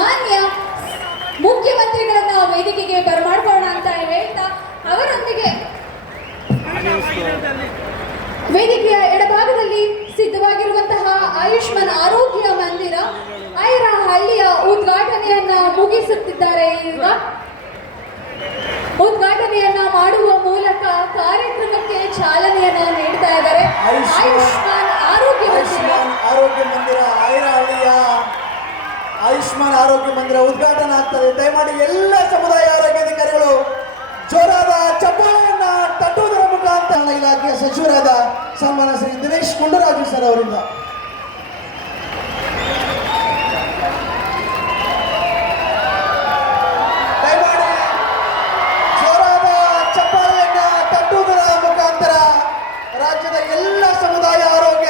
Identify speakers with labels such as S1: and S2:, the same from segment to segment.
S1: ಮಾನ್ಯ ಮುಖ್ಯಮಂತ್ರಿಗಳನ್ನ ವೇದಿಕೆಗೆ ಬರಮಾಡ್ಕೊಳ್ಳೋಣ ಅಂತ ಹೇಳ್ತಾ ಅವರೊಂದಿಗೆ ವೇದಿಕೆಯ ಎಡಭಾಗದಲ್ಲಿ ಸಿದ್ಧವಾಗಿರುವಂತಹ ಆಯುಷ್ಮಾನ್ ಆರೋಗ್ಯ ಮಂದಿರ ಐರ ಹಳ್ಳಿಯ ಉದ್ಘಾಟನೆಯನ್ನ ಮುಗಿಸುತ್ತಿದ್ದಾರೆ ಈಗ. ಉದ್ಘಾಟನೆಯನ್ನ ಮಾಡುವ ಮೂಲಕ ಕಾರ್ಯಕ್ರಮಕ್ಕೆ ಚಾಲನೆಯನ್ನ ನೀಡ್ತಾ ಇದ್ದಾರೆ.
S2: ಆಯುಷ್ಮಾನ್-
S1: ಆಯುಷ್ಮಾನ್ ಆರೋಗ್ಯ ಮಂದಿರ.
S2: ಆಯುಷ್ಮಾನ್ ಆರೋಗ್ಯ ಮಂದಿರ ಉದ್ಘಾಟನೆ ಆಗ್ತದೆ. ದಯಮಾಡಿ ಎಲ್ಲ ಸಮುದಾಯ ಆರೋಗ್ಯಾಧಿಕಾರಿಗಳು ಜೋರಾದ ಚಪ್ಪಾಳೆಯನ್ನ ತಟ್ಟುವುದರ ಮುಖಾಂತರ ಇಲಾಖೆಯ ಸಚಿವರಾದ ಸನ್ಮಾನ ಶ್ರೀ ದಿನೇಶ್ ಗುಂಡರಾಜು ಸರ್ ಅವರಿಂದ. ಎಲ್ಲ ಸಮುದಾಯ ಆರೋಗ್ಯ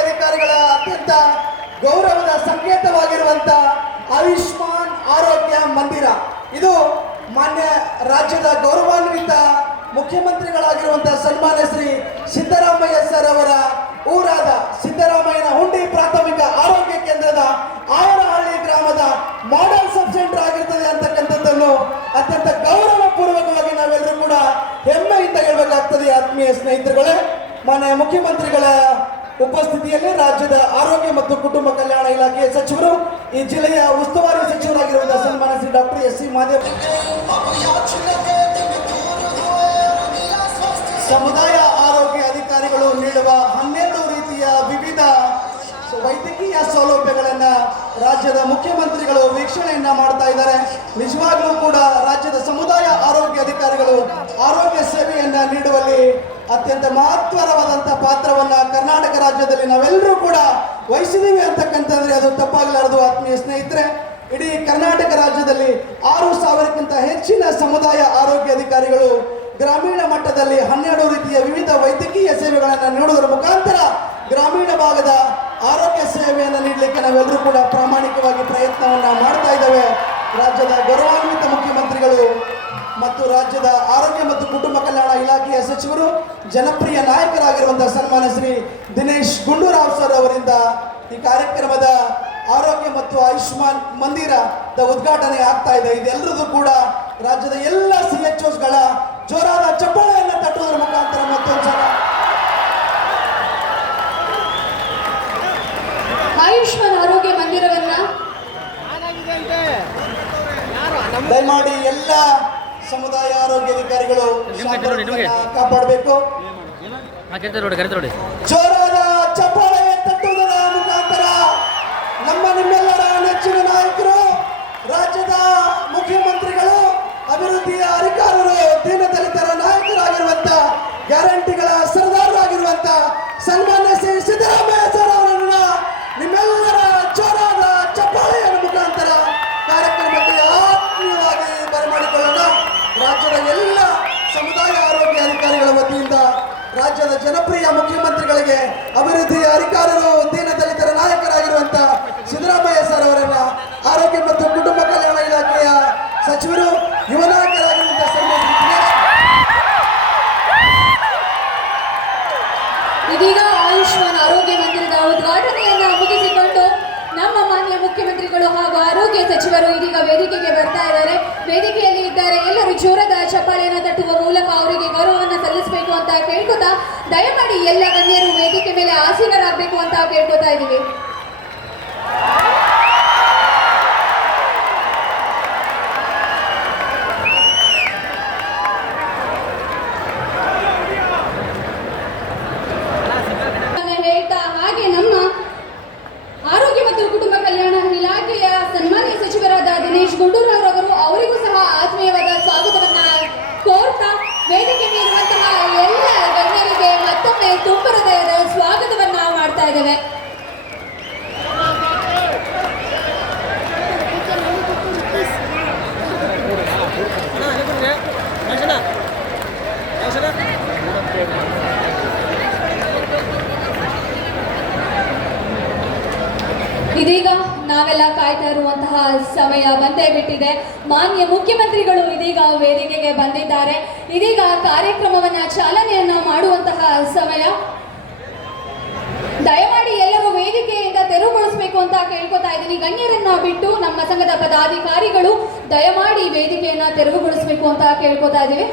S2: ಅತ್ಯಂತ ಗೌರವದ ಸಂಕೇತವಾಗಿರುವಂತ ಆಯುಷ್ಮಾನ್ ಆರೋಗ್ಯ ಮಂದಿರ. ಇದು ಮಾನ್ಯ ರಾಜ್ಯದ ಗೌರವಾನ್ವಿತ ಮುಖ್ಯಮಂತ್ರಿಗಳಾಗಿರುವಂತಹ ಸನ್ಮಾನ್ಯ ಶ್ರೀ ಸಿದ್ದರಾಮಯ್ಯ ಸರ್ ಅವರ ಊರಾದ ಸಿದ್ದರಾಮಯ್ಯನ ಹುಂಡಿ ಪ್ರಾಥಮಿಕ ಆರೋಗ್ಯ ಕೇಂದ್ರದ ಆಯರಹಳ್ಳಿ ಗ್ರಾಮದ ಮಾಡೆಲ್ ಸಬ್ ಸೆಂಟರ್ ಆಗಿರ್ತದೆ ಅಂತಕ್ಕಂಥದ್ದನ್ನು ಅತ್ಯಂತ ಗೌರವಪೂರ್ವಕವಾಗಿ ನಾವೆಲ್ಲರೂ ಕೂಡ ಹೆಮ್ಮೆಯಿಂದ ಹೇಳಬೇಕಾಗ್ತದೆ, ಆತ್ಮೀಯ ಸ್ನೇಹಿತರುಗಳೇ. ಮಾನ್ಯ ಮುಖ್ಯಮಂತ್ರಿಗಳ ಉಪಸ್ಥಿತಿಯಲ್ಲಿ ರಾಜ್ಯದ ಆರೋಗ್ಯ ಮತ್ತು ಕುಟುಂಬ ಇಲಾಖೆಯ ಸಚಿವರು, ಈ ಜಿಲ್ಲೆಯ ಉಸ್ತುವಾರಿ ಸಚಿವರಾಗಿರುವಂತಹ ಸನ್ಮಾನ ಡಾಕ್ಟರ್ ಎಸ್ ಸಿ ಮಹದೇವ್ ಸಮುದಾಯ ಆರೋಗ್ಯ ಅಧಿಕಾರಿಗಳು ನೀಡುವ ಹನ್ನೆರಡು ರೀತಿಯ ವಿವಿಧ ವೈದ್ಯಕೀಯ ಸೌಲಭ್ಯಗಳನ್ನ ರಾಜ್ಯದ ಮುಖ್ಯಮಂತ್ರಿಗಳು ವೀಕ್ಷಣೆಯನ್ನ ಮಾಡ್ತಾ ಇದ್ದಾರೆ. ನಿಜವಾಗ್ಲೂ ಕೂಡ ರಾಜ್ಯದ ಸಮುದಾಯ ಆರೋಗ್ಯ ಅಧಿಕಾರಿಗಳು ಆರೋಗ್ಯ ಸೇವೆಯನ್ನ ನೀಡುವಲ್ಲಿ ಅತ್ಯಂತ ಮಹತ್ವರವಾದಂತಹ ಪಾತ್ರವನ್ನ ಕರ್ನಾಟಕ ರಾಜ್ಯದಲ್ಲಿ ನಾವೆಲ್ಲರೂ ಕೂಡ ವಹಿಸಿದೀವಿ ಅಂತಕ್ಕಂಥದ್ರೆ ಅದು ತಪ್ಪಾಗಲಾರದು ಆತ್ಮೀಯ ಸ್ನೇಹಿತರೆ, ಇಡೀ ಕರ್ನಾಟಕ ರಾಜ್ಯದಲ್ಲಿ ಆರು ಸಾವಿರಕ್ಕಿಂತ ಹೆಚ್ಚಿನ ಸಮುದಾಯ ಆರೋಗ್ಯ ಅಧಿಕಾರಿಗಳು ಗ್ರಾಮೀಣ ಮಟ್ಟದಲ್ಲಿ ಹನ್ನೆರಡು ರೀತಿಯ ವಿವಿಧ ವೈದ್ಯಕೀಯ ಸೇವೆಗಳನ್ನು ನೀಡುವುದರ ಮುಖಾಂತರ ಗ್ರಾಮೀಣ ಭಾಗದ ಆರೋಗ್ಯ ಸೇವೆಯನ್ನು ನೀಡಲಿಕ್ಕೆ ನಾವೆಲ್ಲರೂ ಕೂಡ ಪ್ರಾಮಾಣಿಕವಾಗಿ ಪ್ರಯತ್ನವನ್ನ ಮಾಡ್ತಾ ಇದ್ದೇವೆ. ರಾಜ್ಯದ ಗೌರವಾನ್ವಿತ ಮುಖ್ಯಮಂತ್ರಿಗಳು ಮತ್ತು ರಾಜ್ಯದ ಆರೋಗ್ಯ ಮತ್ತು ಕುಟುಂಬ ಕಲ್ಯಾಣ ಇಲಾಖೆಯ ಸಚಿವರು, ಜನಪ್ರಿಯ ನಾಯಕರಾಗಿರುವಂತಹ ಸನ್ಮಾನ ಶ್ರೀ ದಿನೇಶ್ ಅವರಿಂದ ಈ ಕಾರ್ಯಕ್ರಮದ ಆರೋಗ್ಯ ಮತ್ತು ಆಯುಷ್ಮಾನ್ ಮಂದಿರದ ಉದ್ಘಾಟನೆ ಆಗ್ತಾ ಇದೆ. ಇದೆಲ್ಲರಿಗೂ ಕೂಡ ರಾಜ್ಯದ ಎಲ್ಲ ಸಿ ಎಚ್ ಓಸ್ಗಳ ಜೋರಾದ ಚಪ್ಪಳೆಯನ್ನು ತಟ್ಟುವುದರ ಮುಖಾಂತರ ಮತ್ತೊಂದು
S1: ಆಯುಷ್ಮಾನ್ ಆರೋಗ್ಯ ಮಂದಿರವನ್ನ
S2: ದಯಮಾಡಿ ಎಲ್ಲ ಸಮುದಾಯ ಆರೋಗ್ಯ ಅಧಿಕಾರಿಗಳು ಕಾಪಾಡಬೇಕು. ಜೋರಾದ ರಾಜ್ಯದ ಜನಪ್ರಿಯ ಮುಖ್ಯಮಂತ್ರಿಗಳಿಗೆ ಅಭಿವೃದ್ಧಿಯ ಅಧಿಕಾರರು ದೀನದಲಿತರ ನಾಯಕರಾಗಿರುವಂತ ಸಿದ್ದರಾಮಯ್ಯ ಸರ್ ಅವರನ್ನ ಆರೋಗ್ಯ ಮತ್ತು ಕುಟುಂಬ ಕಲ್ಯಾಣ ಇಲಾಖೆಯ ಸಚಿವರು ಯುವ ನಾಯಕರಾಗಿರುವಂತಹ
S1: ಇದೀಗ ಆಯುಷ್ಮಾನ್ ಆರೋಗ್ಯ ಮಂದಿರದ ಉದ್ಘಾಟನೆಯನ್ನ ಮುಗಿಸಿಕೊಂಡು ನಮ್ಮ ಮಾನ್ಯ ಮುಖ್ಯಮಂತ್ರಿಗಳು ಹಾಗೂ ಆರೋಗ್ಯ ಸಚಿವರು ಇದೀಗ ವೇದಿಕೆಗೆ ಬರ್ತಾ ಇದ್ದಾರೆ. ವೇದಿಕೆಯಲ್ಲಿ ಇದ್ದಾರೆ ಎಲ್ಲರೂ ಜೋರದ ಚಪ್ಪಾಳೆಯನ್ನು ಕೇಳ್ಕೊತಾ ದಯಮಾಡಿ ಎಲ್ಲ ಗಣ್ಯರು ವೇದಿಕೆ ಮೇಲೆ ಆಸೀನರಾಗಬೇಕು ಅಂತ ಕೇಳ್ಕೊತಾ ಇದ್ದೀವಿ ಅನ್ನ ಹೇಳ್ತಾ ಹಾಗೆ ನಮ್ಮ ಆರೋಗ್ಯ ಮತ್ತು ಕುಟುಂಬ ಕಲ್ಯಾಣ ಇಲಾಖೆಯ ಸನ್ಮಾನ್ಯ ಸಚಿವರಾದ ದಿನೇಶ್ ಗುಂಡೂರಾವ್ ಅವರು ಅವರಿಗೂ ಸಹ ಆತ್ಮೀಯವಾದ ಸ್ವಾಗತವನ್ನ ಕೋರ್ತಾ ವೇದಿಕೆ ಮೇಲಿರುವಂತಹ ಎಲ್ಲ ಗಣ್ಯರಿಗೆ ಮತ್ತೊಮ್ಮೆ ತುಂಬ ಹೃದಯದ ಸ್ವಾಗತವನ್ನ ಮಾಡ್ತಾ ಇದ್ದೇವೆ ಇದೀಗ ನಾವೆಲ್ಲ ಕಾಯ್ತಾ ಇರುವಂತಹ ಸಮಯ ಬಂದೇ ಬಿಟ್ಟಿದೆ. ಮಾನ್ಯ ಮುಖ್ಯಮಂತ್ರಿಗಳು ಇದೀಗ ವೇದಿಕೆಗೆ ಬಂದಿದ್ದಾರೆ. ಇದೀಗ ಕಾರ್ಯಕ್ರಮವನ್ನ ಚಾಲನೆಯನ್ನ ಮಾಡುವಂತಹ ಸಮಯ. ದಯಮಾಡಿ ಎಲ್ಲರೂ ವೇದಿಕೆಯಿಂದ ತೆರವುಗೊಳಿಸಬೇಕು ಅಂತ ಕೇಳ್ಕೊತಾ ಇದ್ದೀನಿ. ಗಣ್ಯರನ್ನ ಬಿಟ್ಟು ನಮ್ಮ ಸಂಘದ ಪದಾಧಿಕಾರಿಗಳು ದಯಮಾಡಿ ವೇದಿಕೆಯನ್ನ ತೆರವುಗೊಳಿಸಬೇಕು ಅಂತ ಕೇಳ್ಕೊತಾ ಇದ್ದೀವಿ.